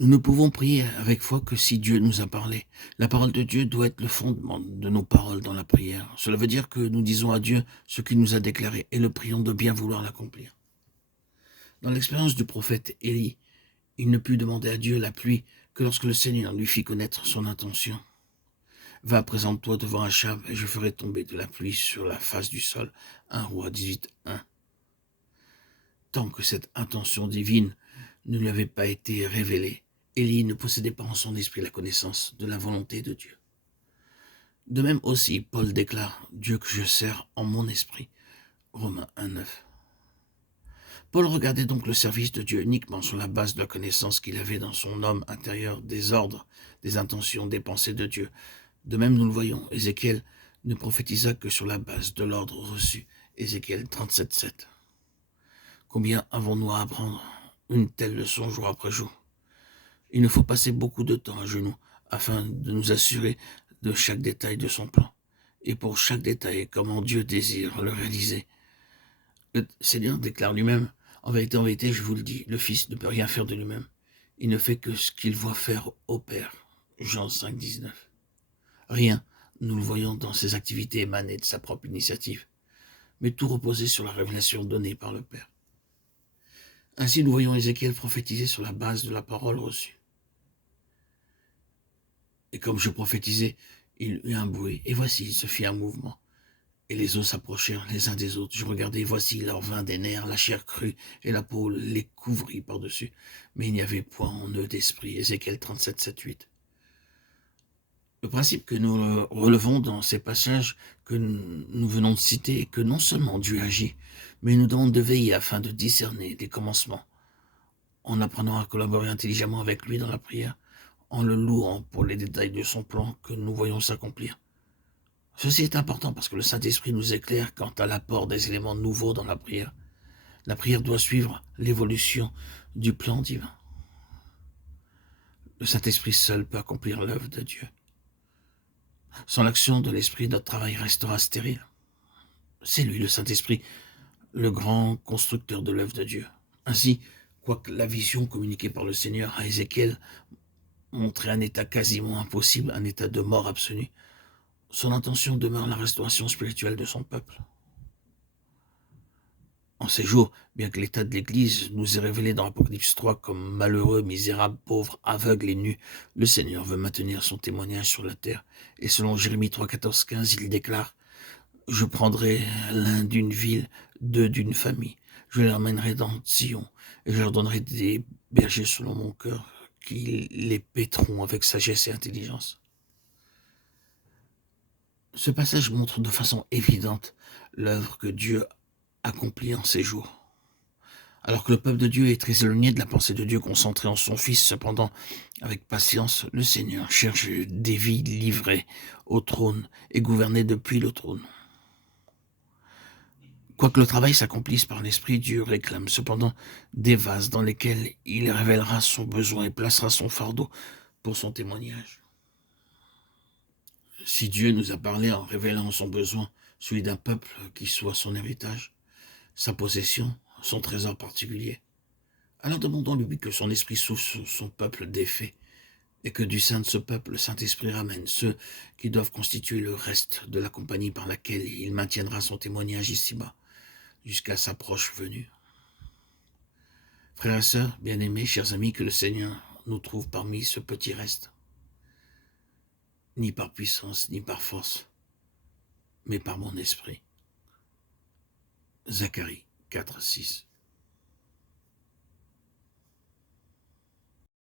Nous ne pouvons prier avec foi que si Dieu nous a parlé. La parole de Dieu doit être le fondement de nos paroles dans la prière. Cela veut dire que nous disons à Dieu ce qu'il nous a déclaré et le prions de bien vouloir l'accomplir. Dans l'expérience du prophète Élie, il ne put demander à Dieu la pluie que lorsque le Seigneur lui fit connaître son intention. Va, présente-toi devant Achab et je ferai tomber de la pluie sur la face du sol. 1 Roi 18:1. Tant que cette intention divine ne lui avait pas été révélée, Élie ne possédait pas en son esprit la connaissance de la volonté de Dieu. De même aussi, Paul déclare « Dieu que je sers en mon esprit » Romains 1:9. Paul regardait donc le service de Dieu uniquement sur la base de la connaissance qu'il avait dans son homme intérieur des ordres, des intentions, des pensées de Dieu. De même, nous le voyons, Ézéchiel ne prophétisa que sur la base de l'ordre reçu. Ézéchiel 37:7. Combien avons-nous à apprendre une telle leçon jour après jour? Il nous faut passer beaucoup de temps à genoux afin de nous assurer de chaque détail de son plan. Et pour chaque détail, comment Dieu désire le réaliser. Le Seigneur déclare lui-même, en vérité, je vous le dis, le Fils ne peut rien faire de lui-même. Il ne fait que ce qu'il voit faire au Père. Jean 5:19. Rien, nous le voyons dans ses activités émanées de sa propre initiative, mais tout reposait sur la révélation donnée par le Père. Ainsi, nous voyons Ézéchiel prophétiser sur la base de la parole reçue. Et comme je prophétisais, il eut un bruit, et voici, il se fit un mouvement. Et les os s'approchèrent les uns des autres. Je regardais, voici, leur vint des nerfs, la chair crue, et la peau les couvrit par-dessus. Mais il n'y avait point en eux d'esprit. Ézéchiel 37:7-8. Le principe que nous relevons dans ces passages que nous venons de citer est que non seulement Dieu agit, mais il nous demande de veiller afin de discerner des commencements, en apprenant à collaborer intelligemment avec lui dans la prière, en le louant pour les détails de son plan que nous voyons s'accomplir. Ceci est important parce que le Saint-Esprit nous éclaire quant à l'apport des éléments nouveaux dans la prière. La prière doit suivre l'évolution du plan divin. Le Saint-Esprit seul peut accomplir l'œuvre de Dieu. Sans l'action de l'Esprit, notre travail restera stérile. C'est lui, le Saint-Esprit, le grand constructeur de l'œuvre de Dieu. Ainsi, quoique la vision communiquée par le Seigneur à Ézéchiel montrait un état quasiment impossible, un état de mort absolue, son intention demeure la restauration spirituelle de son peuple. En ces jours, bien que l'état de l'Église nous est révélé dans l'Apocalypse 3 comme malheureux, misérable, pauvre, aveugle et nu, le Seigneur veut maintenir son témoignage sur la terre. Et selon Jérémie 3, 14, 15, il déclare « Je prendrai l'un d'une ville, deux d'une famille. Je les ramènerai dans Sion, et je leur donnerai des bergers selon mon cœur, qui les paîtront avec sagesse et intelligence. » Ce passage montre de façon évidente l'œuvre que Dieu accomplit en ces jours. Alors que le peuple de Dieu est très éloigné de la pensée de Dieu concentrée en son Fils, cependant, avec patience, le Seigneur cherche des vies livrées au trône et gouvernées depuis le trône. Quoique le travail s'accomplisse par l'Esprit, Dieu réclame cependant des vases dans lesquels il révélera son besoin et placera son fardeau pour son témoignage. Si Dieu nous a parlé en révélant son besoin, celui d'un peuple qui soit son héritage, sa possession, son trésor particulier, alors demandons-lui que son esprit souffle sur son peuple défait et que du sein de ce peuple, le Saint-Esprit ramène ceux qui doivent constituer le reste de la compagnie par laquelle il maintiendra son témoignage ici-bas, jusqu'à sa proche venue. Frères et sœurs, bien-aimés, chers amis, que le Seigneur nous trouve parmi ce petit reste, ni par puissance, ni par force, mais par mon esprit. Zacharie 4:6.